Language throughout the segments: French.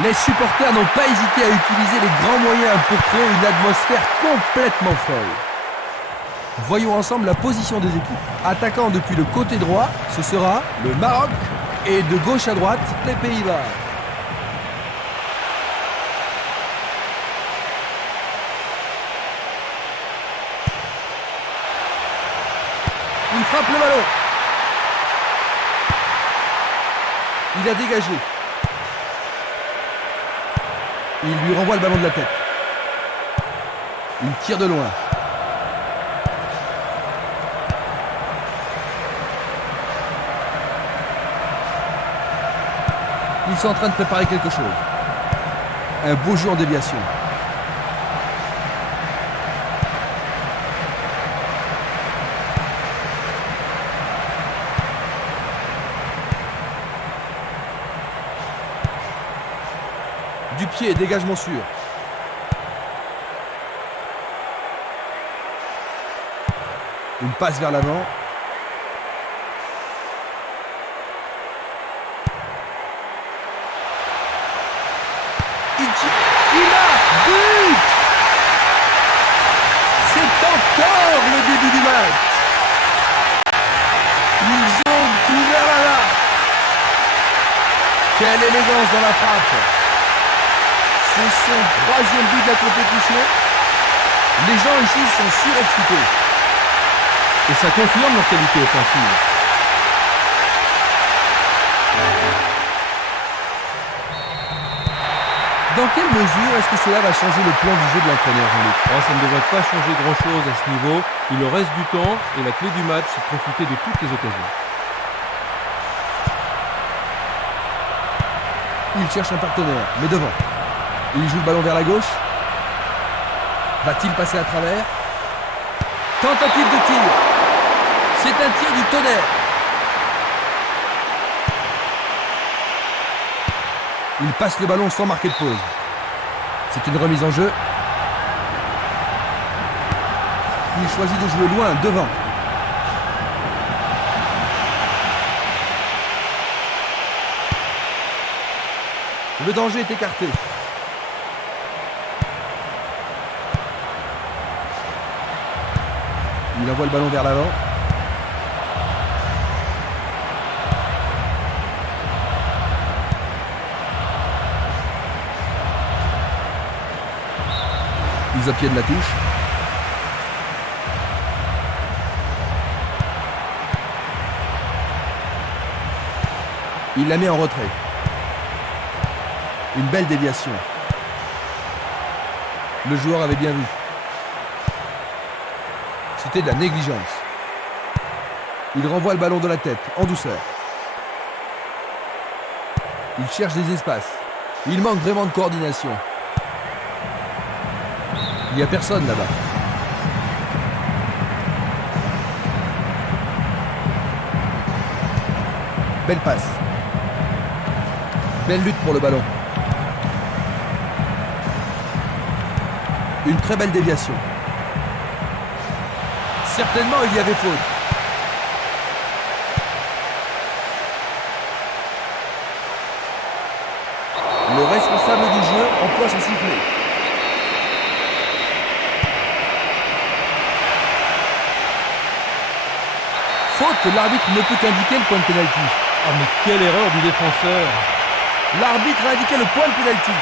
Les supporters n'ont pas hésité à utiliser les grands moyens pour créer une atmosphère complètement folle. Voyons ensemble la position des équipes. Attaquant depuis le côté droit, ce sera le Maroc. Et de gauche à droite, les Pays-Bas. Il frappe le ballon. Il a dégagé. Il lui renvoie le ballon de la tête. Il tire de loin. Ils sont en train de préparer quelque chose. Un beau jeu en déviation. Du pied, dégagement sûr. Une passe vers l'avant. Il a but. C'est encore le début du match. Ils ont ouvert la marque. Quelle élégance dans la frappe. C'est son troisième but de la compétition. Les gens ici sont surexcités. Et ça confirme leur qualité offensive. Dans quelle mesure est-ce que cela va changer le plan du jeu de l'entraîneur, Jean-Luc ? Ça ne devrait pas changer grand-chose à ce niveau. Il leur reste du temps et la clé du match, c'est de profiter de toutes les occasions. Il cherche un partenaire, mais devant. Il joue le ballon vers la gauche. Va-t-il passer à travers ? Tentative de tir. C'est un tir du tonnerre. Il passe le ballon sans marquer de pause. C'est une remise en jeu. Il choisit de jouer loin, devant. Le danger est écarté. Il envoie le ballon vers l'avant. Mise au pied de la touche. Il la met en retrait. Une belle déviation. Le joueur avait bien vu. C'était de la négligence. Il renvoie le ballon de la tête, en douceur. Il cherche des espaces. Il manque vraiment de coordination. Il n'y a personne là-bas. Belle passe. Belle lutte pour le ballon. Une très belle déviation. Certainement, il y avait faute. Le responsable du jeu emploie son sifflet. Faute, l'arbitre ne peut qu'indiquer le point de pénalty. Ah mais quelle erreur du défenseur. L'arbitre a indiqué le point de pénalty.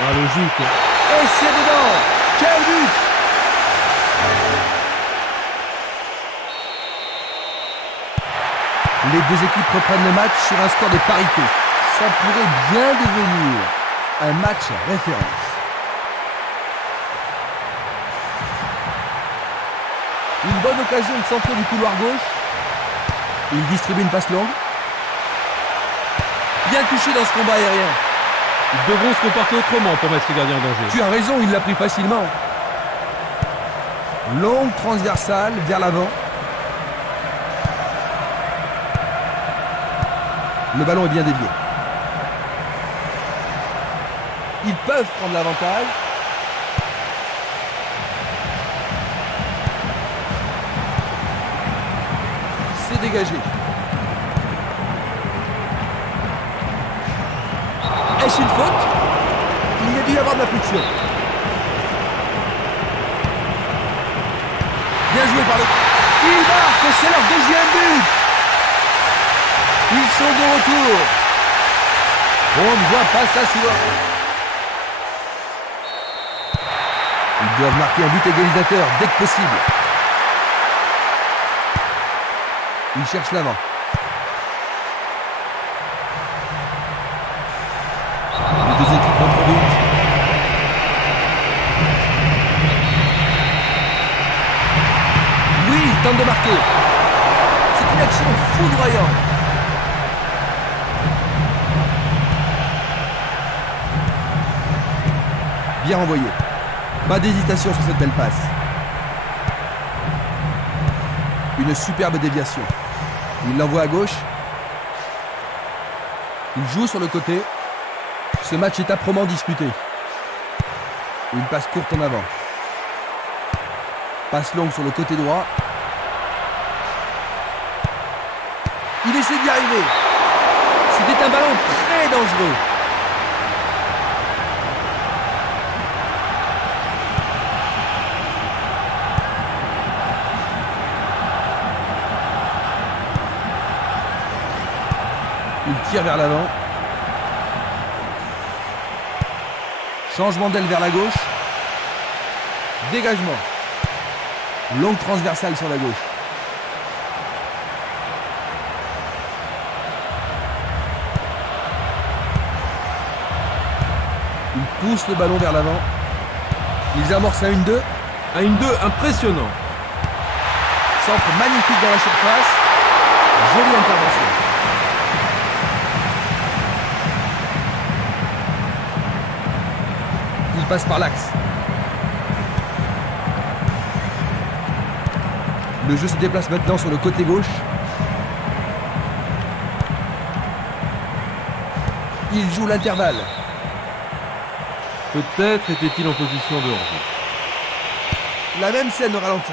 Ah logique. Et c'est dedans. Quel but! Les deux équipes reprennent le match sur un score de parité. Ça pourrait bien devenir un match référence. Une bonne occasion de centrer du couloir gauche. Il distribue une passe longue. Bien touché dans ce combat aérien. Ils devront se comporter autrement pour mettre ce gardien en danger. Tu as raison, il l'a pris facilement. Longue transversale vers l'avant. Le ballon est bien dévié. Ils peuvent prendre l'avantage. C'est dégagé. Est-ce une faute ? dû y avoir de la friction. Bien joué par le... Ils marquent, c'est leur deuxième but. Ils sont de retour. On ne voit pas ça souvent. Ils doivent marquer un but égalisateur dès que possible. Ils cherchent l'avant. Les deux équipes vont trop vite. Oui, il tente de marquer. C'est une action foudroyante. Bien envoyé. Pas d'hésitation sur cette belle passe. Une superbe déviation. Il l'envoie à gauche. Il joue sur le côté. Ce match est âprement disputé. Une passe courte en avant. Passe longue sur le côté droit. Il essaie d'y arriver. C'était un ballon très dangereux. Il tire vers l'avant. Changement d'aile vers la gauche. Dégagement. Longue transversale sur la gauche. Il pousse le ballon vers l'avant. Ils amorcent un 1-2. Un 1-2 impressionnant. Centre magnifique dans la surface. Jolie intervention. Il passe par l'axe. Le jeu se déplace maintenant sur le côté gauche. Il joue l'intervalle. Peut-être était-il en position de hors-jeu. La même scène au ralenti.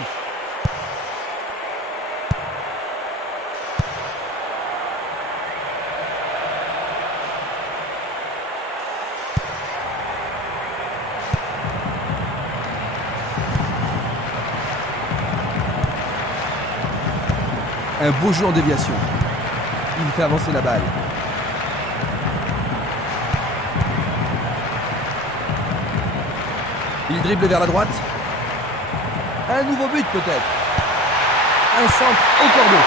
Un beau jeu en déviation. Il fait avancer la balle. Il dribble vers la droite. Un nouveau but peut-être. Un centre au cordeau.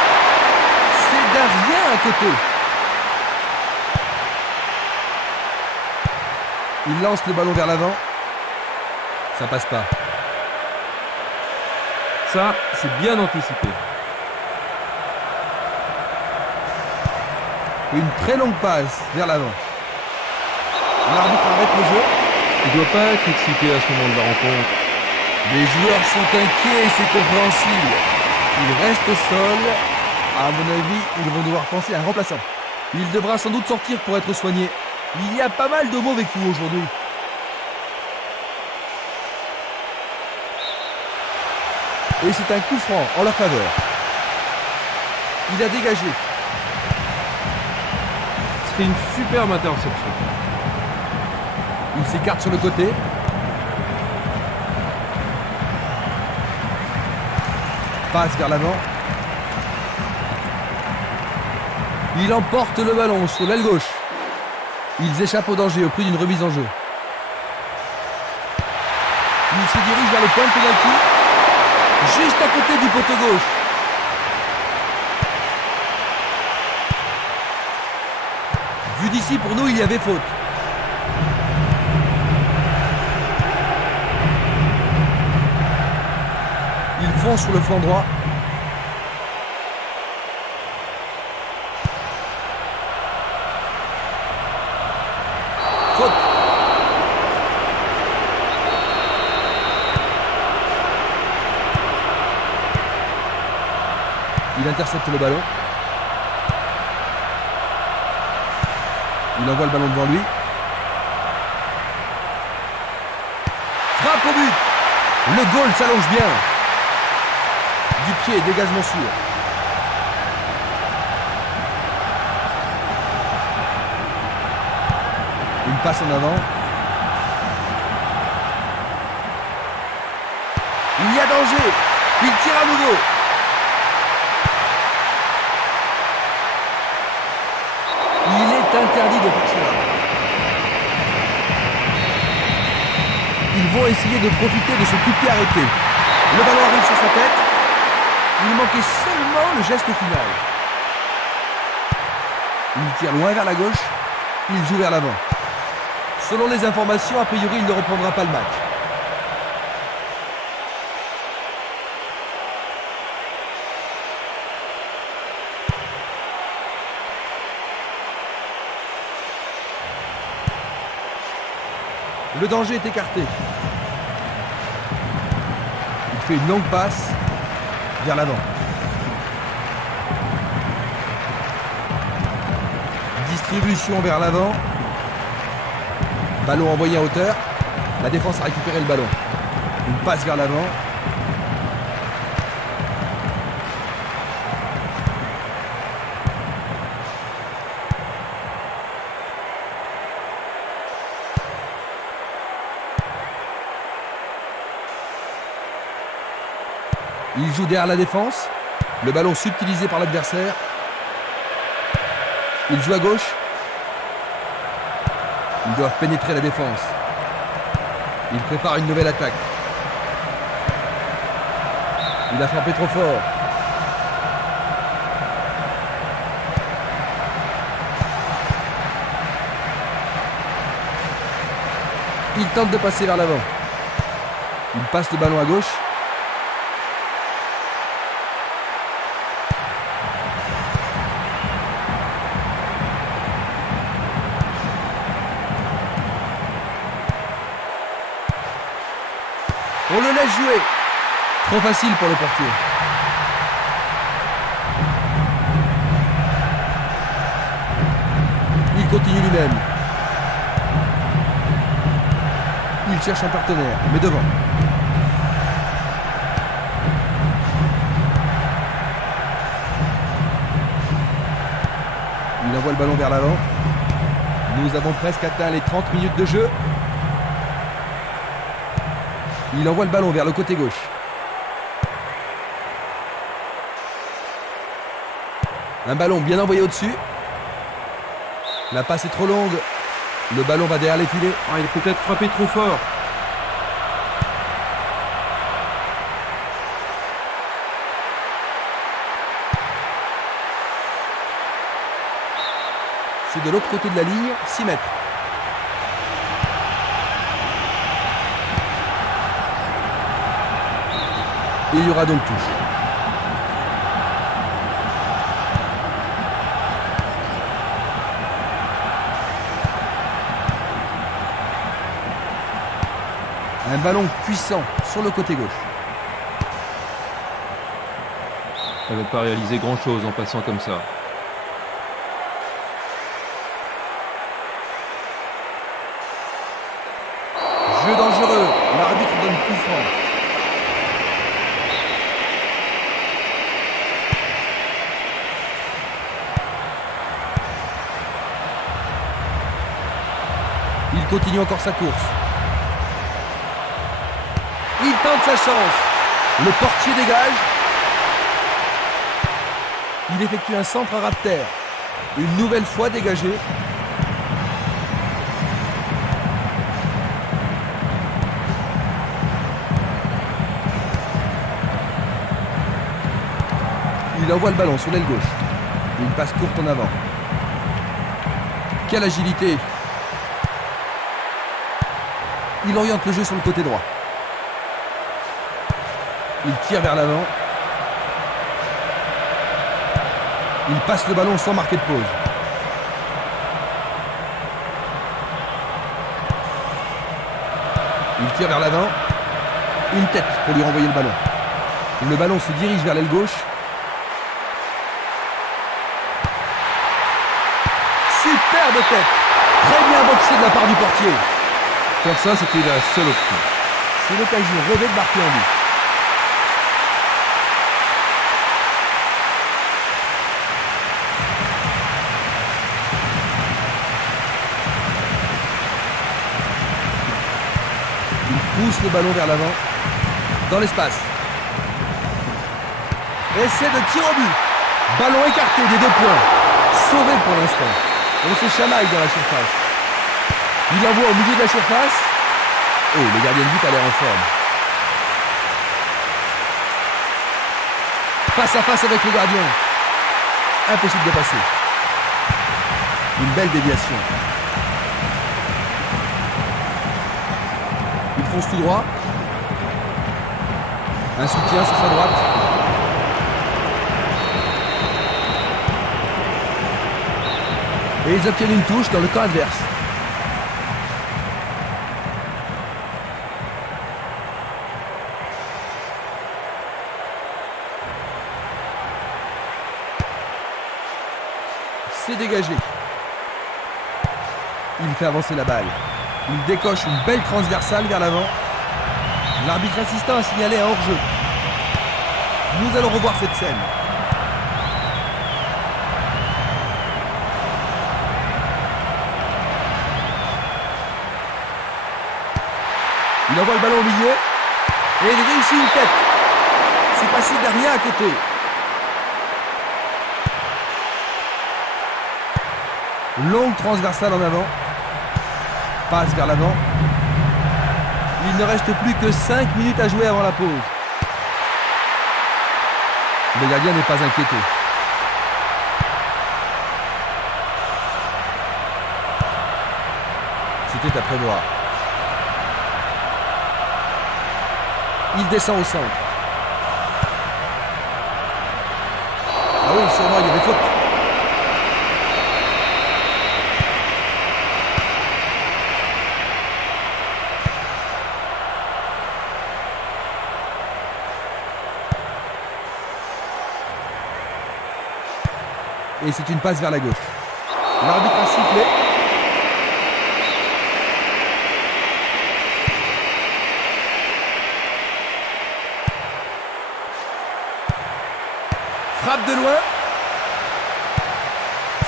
C'est d'un rien à côté. Il lance le ballon vers l'avant. Ça passe pas. Ça, c'est bien anticipé. Une très longue passe vers l'avant. L'arbitre arrête le jeu. Il ne doit pas être excité à ce moment de la rencontre. Les joueurs sont inquiets et c'est compréhensible. Ils restent au sol. À mon avis, ils vont devoir penser à un remplaçant. Il devra sans doute sortir pour être soigné. Il y a pas mal de mauvais coups aujourd'hui. Et c'est un coup franc en leur faveur. Il a dégagé. C'était une superbe interception. Il s'écarte sur le côté. Passe vers l'avant. Il emporte le ballon sur l'aile gauche. Ils échappent au danger au prix d'une remise en jeu. Il se dirige vers le point de pénalty, juste à côté du poteau gauche. Vu d'ici, pour nous, il y avait faute. Il fonce sur le flanc droit. Faute. Il intercepte le ballon. Il envoie le ballon devant lui. Frappe au but. Le goal s'allonge bien. Du pied, dégagement sûr. Une passe en avant. Il y a danger. Il tire à nouveau. Il est interdit de faire cela. Ils vont essayer de profiter de ce coup de pied arrêté. Le ballon arrive sur sa tête. Il manquait seulement le geste final. Il tire loin vers la gauche. Il joue vers l'avant. Selon les informations, a priori, il ne reprendra pas le match. Le danger est écarté. Il fait une longue passe vers l'avant. Distribution vers l'avant. Ballon envoyé en hauteur. La défense a récupéré le ballon. Une passe vers l'avant. Il joue derrière la défense. Le ballon subtilisé par l'adversaire. Il joue à gauche. Ils doivent pénétrer la défense. Il prépare une nouvelle attaque. Il a frappé trop fort. Il tente de passer vers l'avant. Il passe le ballon à gauche. On le laisse jouer. Trop facile pour le portier. Il continue lui-même. Il cherche un partenaire, mais devant. Il envoie le ballon vers l'avant. Nous avons presque atteint les 30 minutes de jeu. Il envoie le ballon vers le côté gauche. Un ballon bien envoyé au-dessus. La passe est trop longue. Le ballon va derrière les filets. Il a peut-être frappé trop fort. C'est de l'autre côté de la ligne, 6 mètres. Et il y aura donc touche. Un ballon puissant sur le côté gauche. Elle ne va pas réaliser grand-chose en passant comme ça. Jeu dangereux. L'arbitre donne coup franc. Il continue encore sa course. Il tente sa chance. Le portier dégage. Il effectue un centre à ras de terre. Une nouvelle fois dégagé. Il envoie le ballon sur l'aile gauche. Une passe courte en avant. Quelle agilité! Il oriente le jeu sur le côté droit. Il tire vers l'avant. Il passe le ballon sans marquer de pause. Il tire vers l'avant. Une tête pour lui renvoyer le ballon. Le ballon se dirige vers l'aile gauche. Superbe tête. Très bien boxé de la part du portier. Faire ça, c'était la seule option. C'est l'occasion rêvée de marquer un but. Il pousse le ballon vers l'avant. Dans l'espace. Essai de tir au but. Ballon écarté des 2 points. Sauvé pour l'instant. On se chamaille dans la surface. Il envoie au milieu de la surface. Oh, le gardien de but a l'air en forme. Face à face avec le gardien. Impossible de passer. Une belle déviation. Il fonce tout droit. Un soutien sur sa droite. Et ils obtiennent une touche dans le camp adverse. C'est dégagé. Il fait avancer la balle. Il décoche une belle transversale vers l'avant. L'arbitre assistant a signalé un hors-jeu. Nous allons revoir cette scène. Il envoie le ballon au milieu. Et il réussit une tête. C'est passé derrière à côté. Longue transversale en avant. Passe vers l'avant. Il ne reste plus que 5 minutes à jouer avant la pause. Le gardien n'est pas inquiété. C'était à prévoir. Il descend au centre. Ah oui, sûrement il y avait faute. Et c'est une passe vers la gauche. L'arbitre a sifflé. Frappe de loin.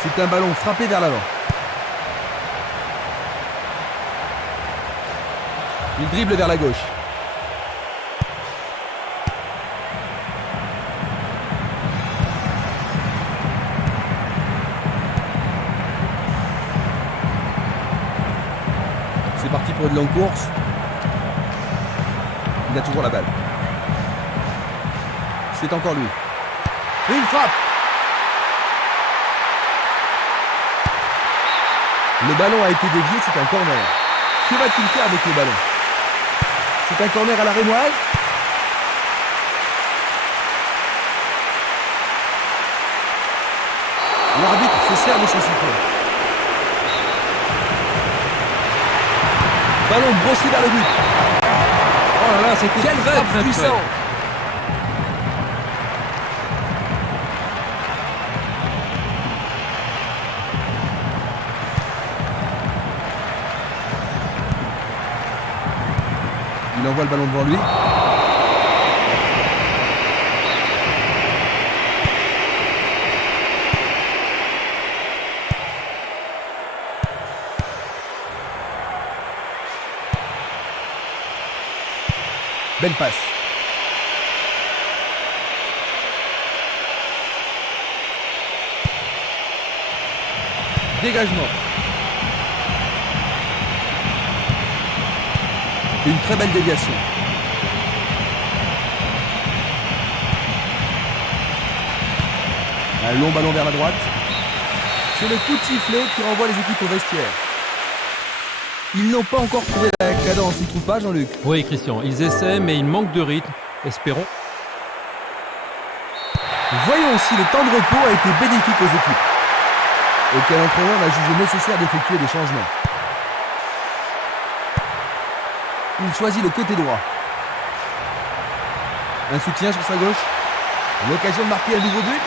C'est un ballon frappé vers l'avant. Il dribble vers la gauche. C'est parti pour une longue course. Il a toujours la balle. C'est encore lui. Et une frappe. Le ballon a été dévié, c'est un corner. Que va-t-il faire avec le ballon? C'est un corner à la rémoise. L'arbitre se sert de son sifflet. Ballon brossé vers le but. Oh là là, c'était Quelle très frappe puissante. Il envoie le ballon devant lui. Belle passe. Dégagement. Une très belle déviation. Un long ballon vers la droite. C'est le coup de sifflet qui renvoie les équipes au vestiaire. Ils n'ont pas encore trouvé la cadence, ils ne trouvent pas, Jean-Luc? Oui, Christian, ils essaient, mais ils manquent de rythme. Espérons. Voyons si le temps de repos a été bénéfique aux équipes. Auquel entraîneur a jugé nécessaire d'effectuer des changements. Il choisit le côté droit. Un soutien sur sa gauche. L'occasion de marquer un nouveau but.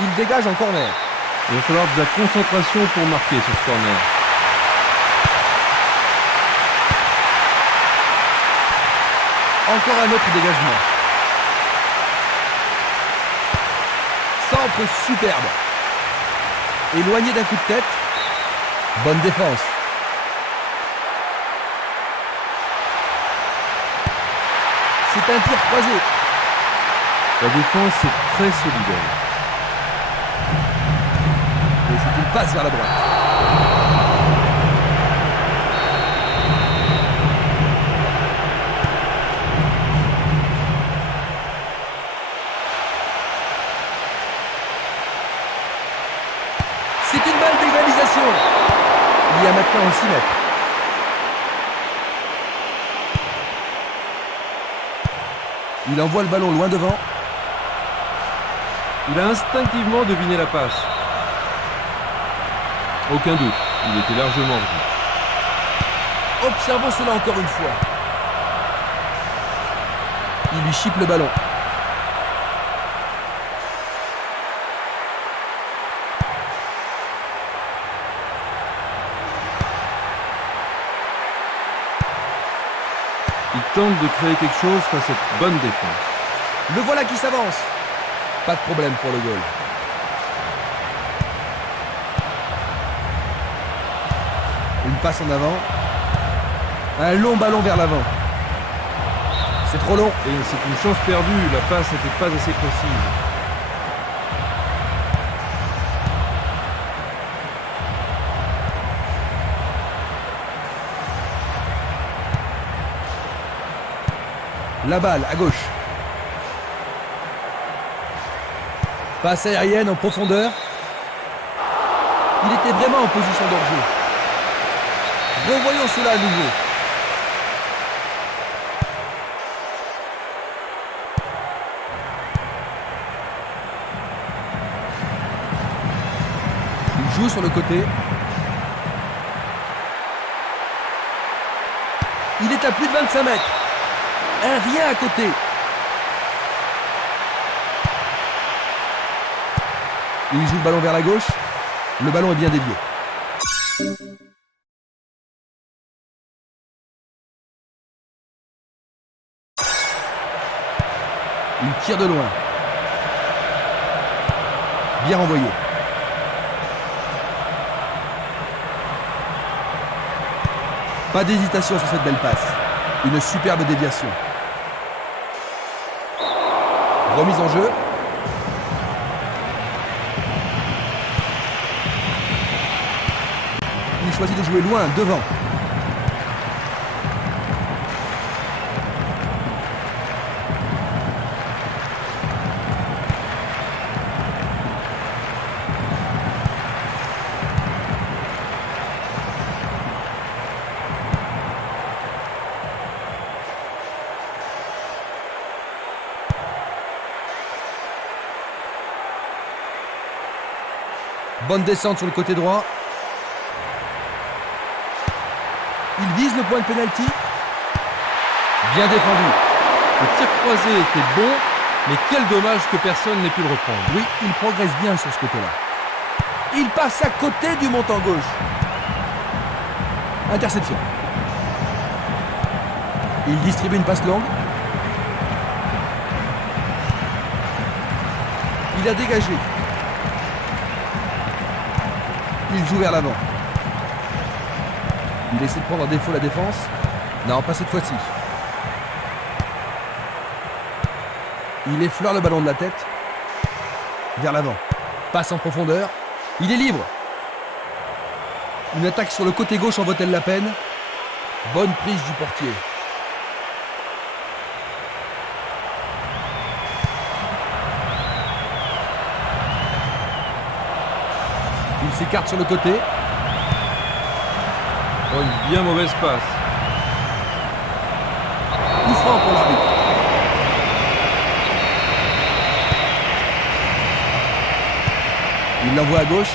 Il dégage en corner. Il va falloir de la concentration pour marquer sur ce corner. Encore un autre dégagement. Centre superbe. Éloigné d'un coup de tête. Bonne défense. C'est un tir croisé. La défense est très solidaire. Et c'est une passe vers la droite. C'est une balle d'égalisation. Il y a maintenant 6 mètres. Il envoie le ballon loin devant. Il a instinctivement deviné la passe. Aucun doute, il était largement vu. Observons cela encore une fois. Il lui chipe le ballon. Il tente de créer quelque chose face à cette bonne défense. Le voilà qui s'avance. Pas de problème pour le goal. Une passe en avant. Un long ballon vers l'avant. C'est trop long. Et c'est une chance perdue, la passe n'était pas assez précise. La balle à gauche. Passe aérienne en profondeur. Il était vraiment en position d'hors-jeu. Revoyons cela à nouveau. Il joue sur le côté. Il est à plus de 25 mètres. Un rien à côté. Il joue le ballon vers la gauche. Le ballon est bien dévié. Il tire de loin. Bien renvoyé. Pas d'hésitation sur cette belle passe. Une superbe déviation. Remise en jeu. Il choisit de jouer loin, devant. Bonne descente sur le côté droit. Il vise le point de pénalty. Bien défendu. Le tir croisé était bon, mais quel dommage que personne n'ait pu le reprendre. Oui, il progresse bien sur ce côté-là. Il passe à côté du montant gauche. Interception. Il distribue une passe longue. Il a dégagé. Il joue vers l'avant. Il essaie de prendre en défaut la défense. Non, pas cette fois-ci. Il effleure le ballon de la tête. Vers l'avant. Passe en profondeur. Il est libre. Une attaque sur le côté gauche en vaut-elle la peine? Bonne prise du portier. Il s'écarte sur le côté. Oh, une bien mauvaise passe. Coup franc pour l'arbitre. Il l'envoie à gauche.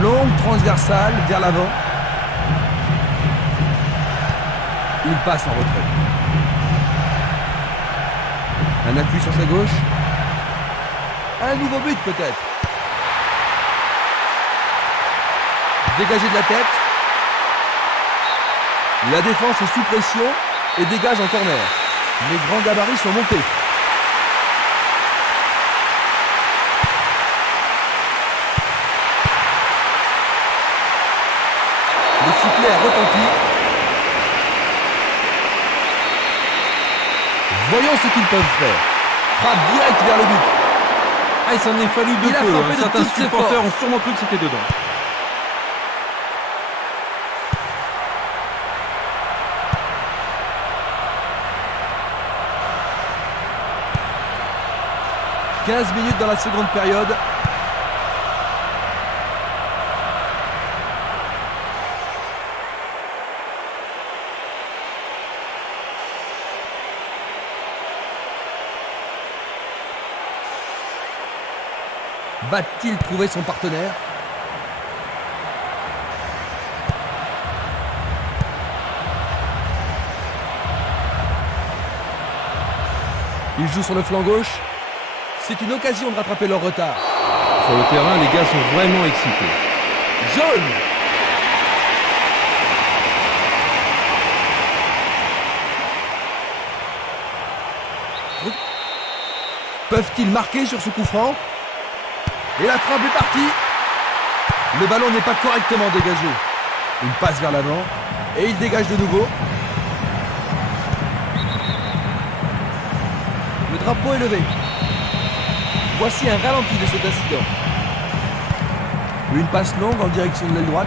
Longue transversale vers l'avant. Il passe en retrait. Un appui sur sa gauche. Un nouveau but peut-être. Dégagé de la tête. La défense est sous pression et dégage en corner. Les grands gabarits sont montés. spectaculaire retentit. Voyons ce qu'ils peuvent faire. Frappe direct vers le but. Ah, il s'en est fallu de Il a peu. frappé de Certains toutes ses supporters forces. ont sûrement cru que c'était dedans. « 15 minutes dans la seconde période. Va-t-il trouver son partenaire? Il joue sur le flanc gauche. C'est une occasion de rattraper leur retard. Sur le terrain, les gars sont vraiment excités. Jaune! Peuvent-ils marquer sur ce coup franc? Et la frappe est partie. Le ballon n'est pas correctement dégagé. Une passe vers l'avant. Et il dégage de nouveau. Le drapeau est levé. Voici un ralenti de cet incident. Une passe longue en direction de l'aile droite.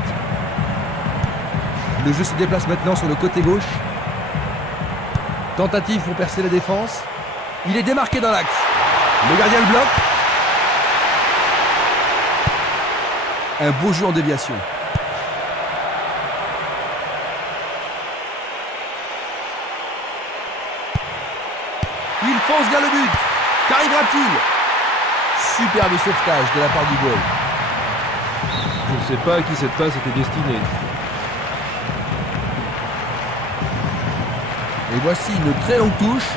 Le jeu se déplace maintenant sur le côté gauche. Tentative pour percer la défense. Il est démarqué dans l'axe. Le gardien le bloque. Un beau jeu en déviation. Il fonce vers le but. Qu'arrivera-t-il? Superbe sauvetage de la part du goal. Je ne sais pas à qui cette passe était destinée. Et voici une très longue touche.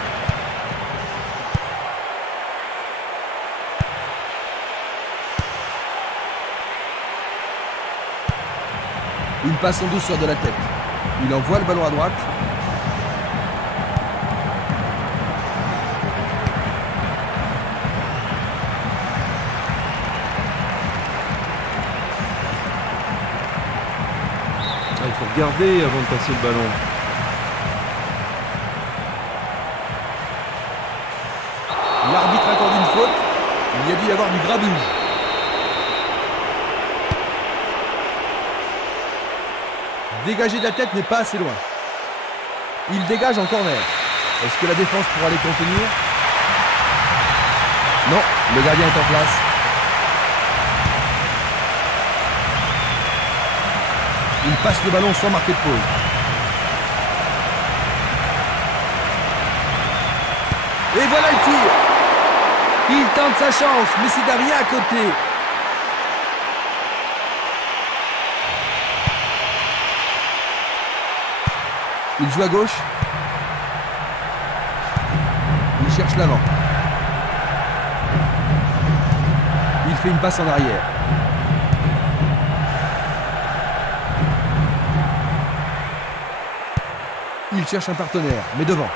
Une passe en douceur de la tête. Il envoie le ballon à droite. Ah, il faut regarder avant de passer le ballon. L'arbitre accorde une faute. Il y a dû y avoir du grabuge. Dégager de la tête n'est pas assez loin. Il dégage en corner. Est-ce que la défense pourra les contenir? Non, le gardien est en place. Il passe le ballon sans marquer de pause. Et voilà le tir. Il tente sa chance, mais c'est derrière à côté. Il joue à gauche. Il cherche l'avant. Il fait une passe en arrière. Il cherche un partenaire, mais devant.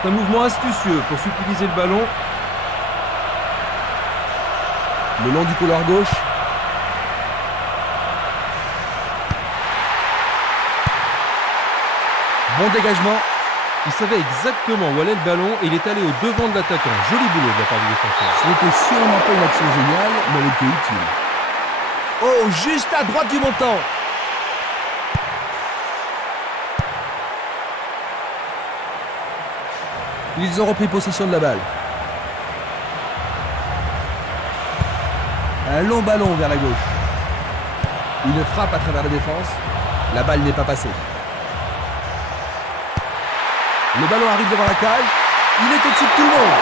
C'est un mouvement astucieux pour subtiliser le ballon. Le long du couloir gauche. Bon dégagement. Il savait exactement où allait le ballon et il est allé au devant de l'attaquant. Joli boulot de la part du défenseur. Ce n'était sûrement pas une action géniale, mais elle était utile. Oh, juste à droite du montant. Ils ont repris possession de la balle. Un long ballon vers la gauche. Une frappe à travers la défense. La balle n'est pas passée. Le ballon arrive devant la cage. Il est au-dessus de tout le monde.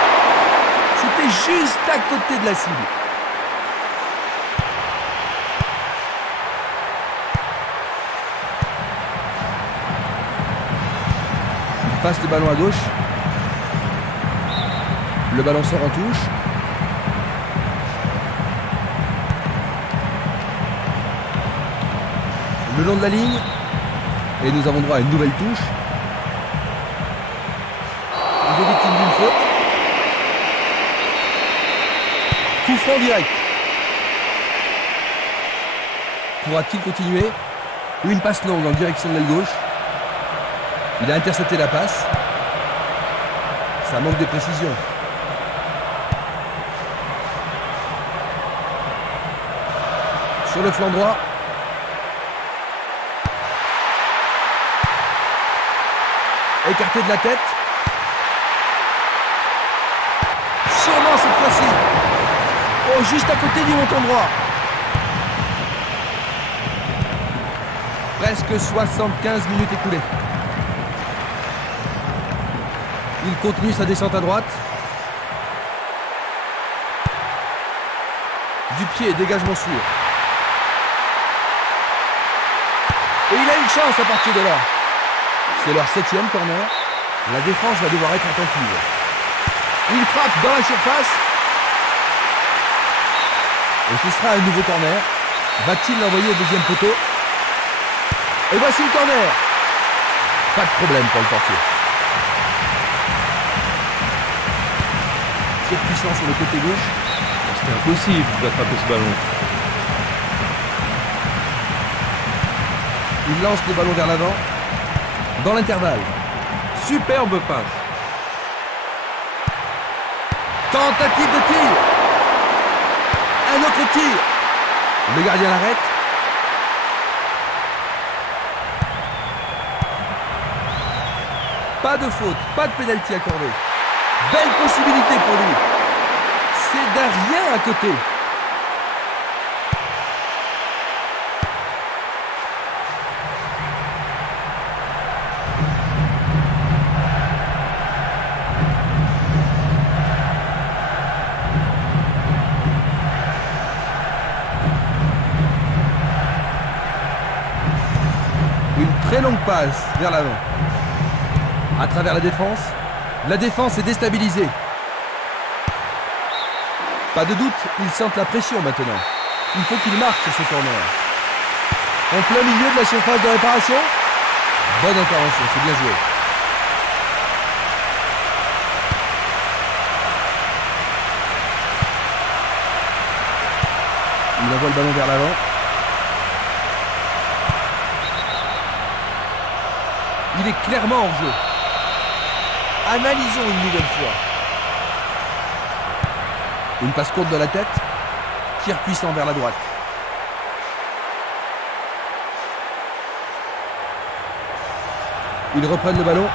C'était juste à côté de la cible. Il passe le ballon à gauche. Le ballon sort en touche. Le long de la ligne. Et nous avons droit à une nouvelle touche. Il est victime d'une faute. Coup franc direct. Pourra-t-il continuer? Une passe longue en direction de l'aile gauche. Il a intercepté la passe. Ça manque de précision. Sur le flanc droit. Écarté de la tête. Sûrement cette fois-ci. Oh, juste à côté du montant droit. Presque 75 minutes écoulées. Il continue sa descente à droite. Du pied, dégagement sûr. Et il a une chance à partir de là. C'est leur 7e corner. La défense va devoir être attentive. Il frappe dans la surface. Et ce sera un nouveau corner. Va-t-il l'envoyer au deuxième poteau? Et voici le corner. Pas de problème pour le portier. Surpuissant sur le côté gauche. C'était impossible d'attraper ce ballon. Il lance le ballon vers l'avant. Dans l'intervalle. Superbe passe. Tentative de tir. Un autre tir. Le gardien l'arrête. Pas de faute, pas de pénalty accordé. Belle possibilité pour lui. C'est d'un rien à côté. Une très longue passe vers l'avant. À travers la défense est déstabilisée. Pas de doute, ils sentent la pression maintenant. Il faut qu'ils marquent sur ce corner. En plein milieu de la surface de réparation. Bonne intervention, c'est bien joué. Il envoie le ballon vers l'avant. Il est clairement hors jeu. Analysons une nouvelle fois. Une passe courte de la tête. Tir puissant vers la droite. Ils reprennent le ballon.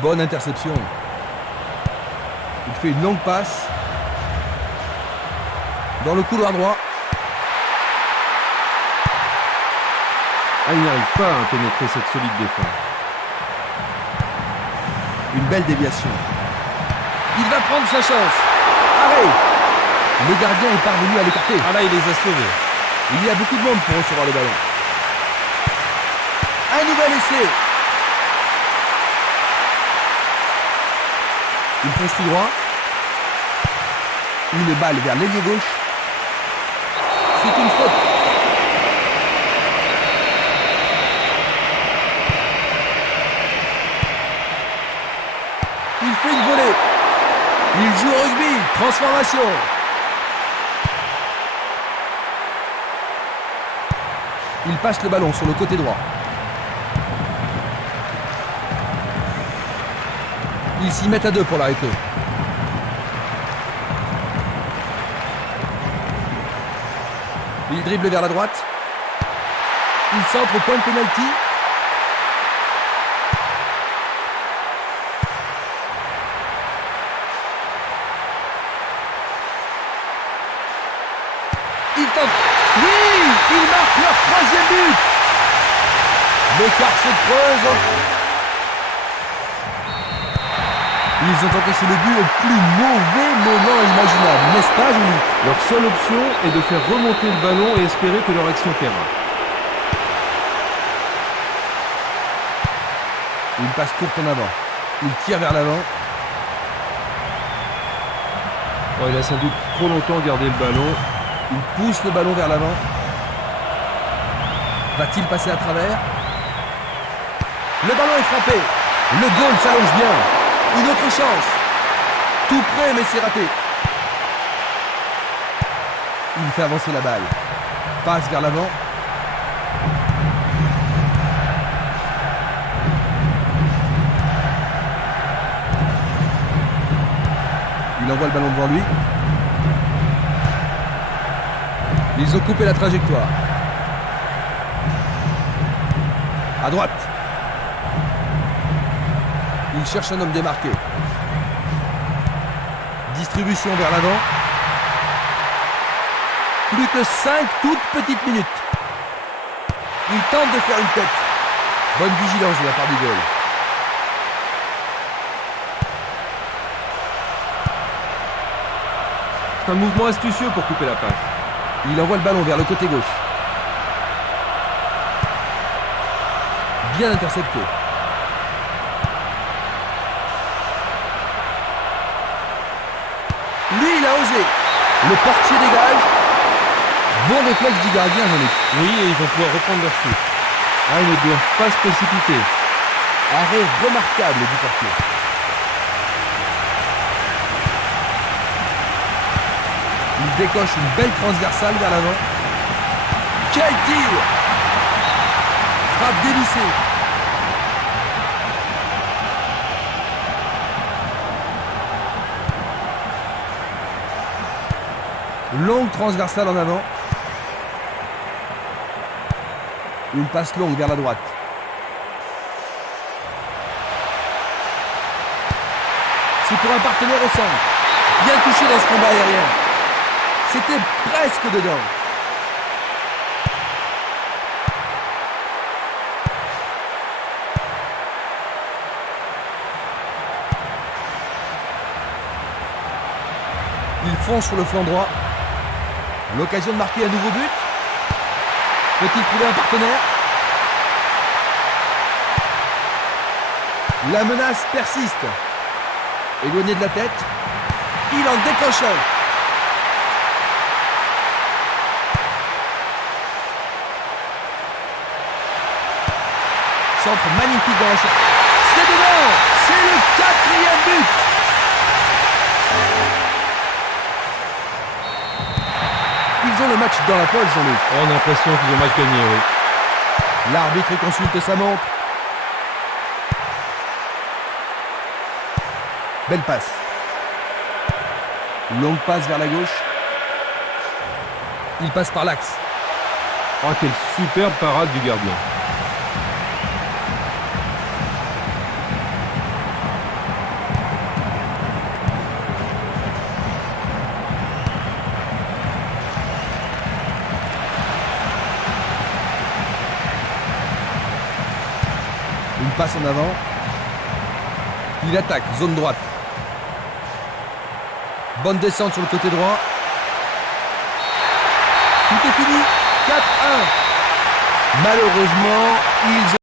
Bonne interception. Il fait une longue passe. Dans le couloir droit. Il n'arrive pas à pénétrer cette solide défense. Une belle déviation. Il va prendre sa chance. Arrêt. Le gardien est parvenu à l'écarter. Ah là, il les a sauvés. Il y a beaucoup de monde pour recevoir le ballon. Un nouvel essai. Il fonce tout droit. Une balle vers l'ailier gauche. C'est une faute. Il fait une volée. Il joue au rugby. Transformation. Il passe le ballon sur le côté droit. Ils s'y mettent à deux pour l'arrêter. Il dribble vers la droite. Il centre au point de pénalty. Il tente. Oui, il marque leur troisième but. L'écart se creuse. Ils ont encaissé le but au plus mauvais moment imaginable, n'est-ce pas, Julie? Leur seule option est de faire remonter le ballon et espérer que leur action paiera. Une passe courte en avant. Il tire vers l'avant. Oh, il a sans doute trop longtemps gardé le ballon. Il pousse le ballon vers l'avant. Va-t-il passer à travers? Le ballon est frappé. Le goal s'allonge bien. Une autre chance. Tout près, mais c'est raté. Il fait avancer la balle. Passe vers l'avant. Il envoie le ballon devant lui. Ils ont coupé la trajectoire. À droite. Il cherche un homme démarqué. Distribution vers l'avant. Plus que 5 toutes petites minutes. Il tente de faire une tête. Bonne vigilance de la part du goal. C'est un mouvement astucieux pour couper la passe. Il envoie le ballon vers le côté gauche. Bien intercepté. Lui, il a osé. Le portier dégage. Bon réflexe du gardien, Jean-Luc. Oui, et ils vont pouvoir reprendre leur souffle. Ah, ils ne doivent pas se précipiter. Arrêt remarquable du portier. Il décoche une belle transversale vers l'avant. Quel tir! Frappe dévissée. Longue transversale en avant. Une passe longue vers la droite. C'est pour un partenaire au centre. Bien touché dans ce combat aérien. C'était presque dedans. Il fonce sur le flanc droit. L'occasion de marquer un nouveau but. Peut-il trouver un partenaire? La menace persiste. Éloigné de la tête. Il en décoche un. Centre magnifique dans la chaîne. C'est dedans. C'est le 4e but. Ils ont le match dans la poche, Jean-Luc. On a l'impression qu'ils ont mal gagné, oui. L'arbitre consulte sa montre. Belle passe. Longue passe vers la gauche. Il passe par l'axe. Oh, quelle superbe parade du gardien. Une passe en avant. Il attaque, zone droite. Bonne descente sur le côté droit. Tout est fini. 4-1. Malheureusement, ils ont